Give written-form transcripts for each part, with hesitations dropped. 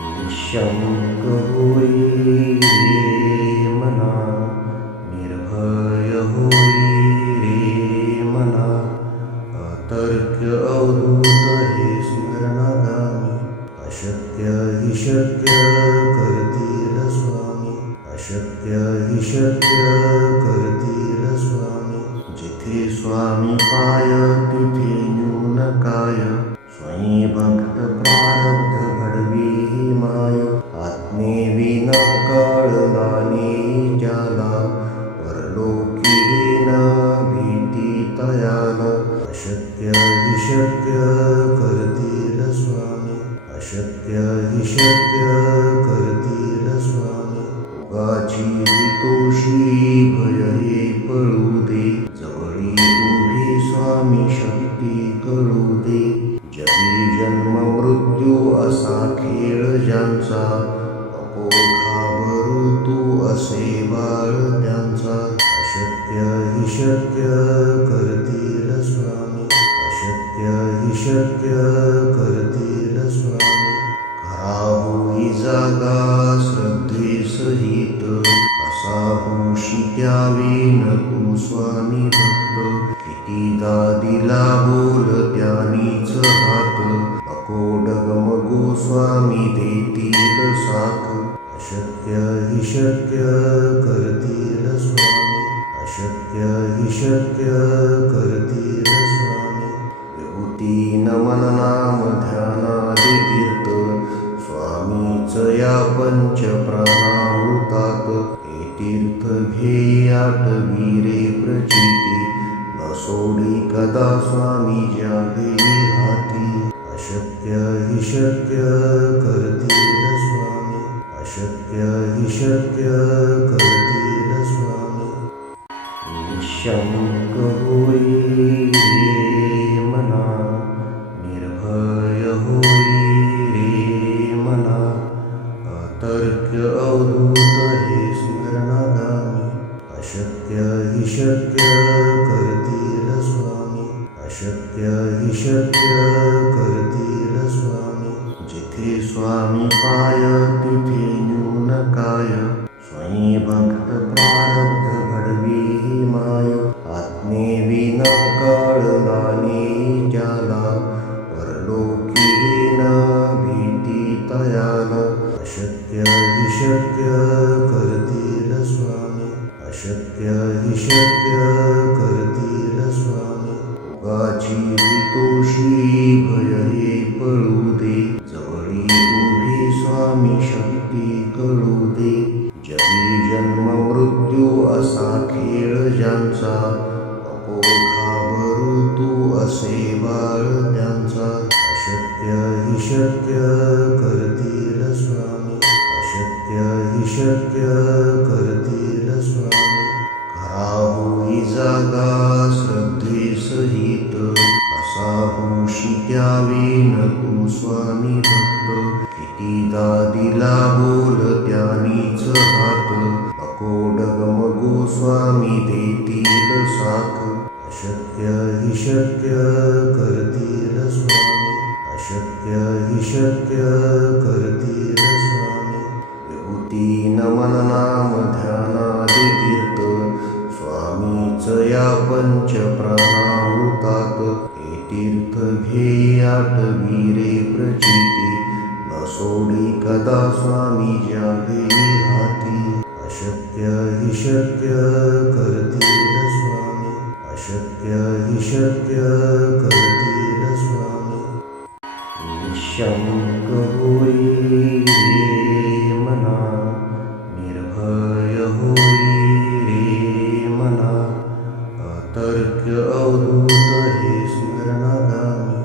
निःशंक होई रे मना, निर्भय होई रे मना, अतर्क्य अवधूत हे स्मरणागामी, अशक्य हि शक्य करतील स्वामी, अशक्य हि शक्य करतील स्वामी. जिथे स्वामी पाय तिथे न्यून काय, स्वयं भक्त प्रारब्ध घडवी ही माय. आत्मेविना कळला नाही ज्याला, परलोकी न भीती तयाला. अशक्य हि शक्य करतील स्वामी, अशक्य हि शक्य करतील स्वामी. उगाची तोषी भय हे पळू दे, जवळी उभी स्वामी शक्ती कळू दे. जगी जन्म मृत्यू असा खेळ ज्यांचा, नको घाबरू तू असे बाळ त्यांचा. अशक्य हि शक्य करतील स्वामी, अशक्य हि शक्य करतील स्वामी. खरा होई जागा श्रद्धे सहित, असा होशी द्यावी न तू स्वामी भक्त. कितीदा दिला बोल त्यानीच हात, नको डगमगू स्वामी देतील साथ. अशक्य हि शक्य करतील स्वामी, अशक्य हि शक्य करतील स्वामी. विभूती नमन नाम ध्यानादि तीर्थ, स्वामीच या पंच प्राणामृतात. हे तीर्थ घेई आठवी रे प्रचिती, न सोडी कदा स्वामी ज्या घेई हाती. अशक्य हि शक्य करतील स्वामी, अशक्य हि शक्य करतील स्वामी. निःशंक होई रे मना, निर्भय होई रे मना, अतर्क्य अवधूत हे स्मरणागामी. अशक्य हि शक्य करतील स्वामी, अशक्य हि शक्य करतील स्वामी. जिथे स्वामी पाय तिथे न्यून काय, स्वयं भक्त प्रारब्ध घडवी ही माय. आत्मेविना कळला नाही ज्याला, परलोकी न भीती तयाला. अशक्य हि शक्य करतील स्वामी, अशक्य हि शक्य करतील स्वामी. उगाची तोषी भय हे पळू दे, जवळी उभी स्वामी शक्ती कळू दे. जगी जन्म मृत्यू असा खेळ ज्यांचा, नको घाबरू तू असे बाळ त्यांचा. अशक्य हि शक्य करतील स्वामी, अशक्य हि शक्य करतील स्वामी. खरा होई जागा श्रद्धे सहित, असा होशी द्यावी न तू स्वामी भक्त. कितीदा दिला बोल त्यानीच हात, नको डगमगू स्वामी देतील साथ. अशक्य हि शक्य करतील स्वामी, अशक्य हि शक्य करतील स्वामी. विभूती नमन नाम ध्यानादि तीर्थ, स्वामीच या पंच प्राणामृतात. हे तीर्थ घेई आठवी रे प्रचिती, न सोडी कदा स्वामी ज्या घेई हाती. अशक्य हि शक्य करतील स्वामी, अशक्य हि शक्य करतील स्वामी. निःशंक होई रे मना, निर्भय होई रे मना, अतर्क्य अवधूत हे स्मरणागामी.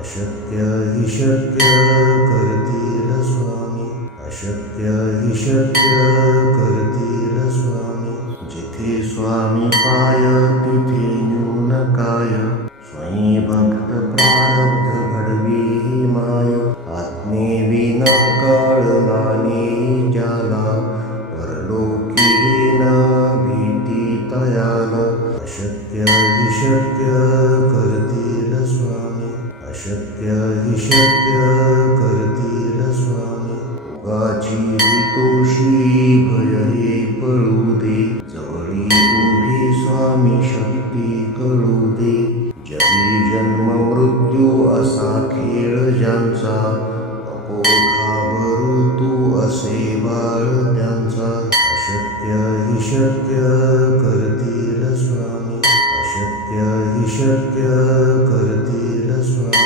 अशक्य हि शक्य करतील स्वामी, अशक्य हि शक्य करतील स्वामी. जिथे स्वामी पाय तिथे न्यून काय, स्वयं भक्त प्रारब्ध घडवी ही माय. आत्मेविना कळला नाही ज्याला, परलोकी न भीती तयाला. अशक्य हि शक्य करतील स्वामी, अशक्य हि शक्य करतील स्वामी. भोगाची भीतोशी भय हे पळू दे, जवळी उभी स्वामी शक्ती कळू दे. जगी जन्म मृत्यू असा खेळ ज्यांचा, नको घाबरू तू असे बाळ त्यांचा. अशक्य हि शक्य करतील स्वामी, अशक्य हि शक्य करतील स्वामी.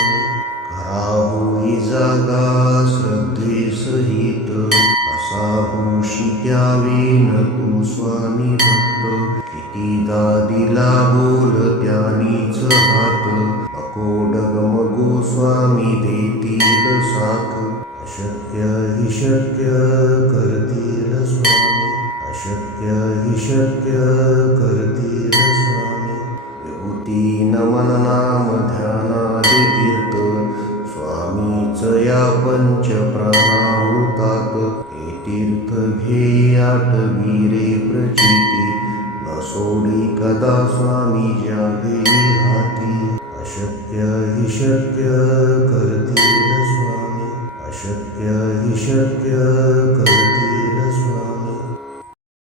खरा होई जागा श्रद्धेसहित, कसा होशी त्यावेन तू स्वामी भक्त. कितीदा दिला बोल त्यानीच हात, नको डगमगू स्वामी देतील साथ. अशक्य हि शक्य करतील स्वामी, अशक्य हि शक्य करतील स्वामी. विभूती नमन नाम ध्यानादि तीर्थ, स्वामीच या पंच प्राणाहुतात. हे तीर्थ घे आठवी रे प्रचिती, न सोडी कदा स्वामी ज्या घेई हाती. अशक्य हि शक्य करतील स्वामी, अशक्य हि शक्य करतील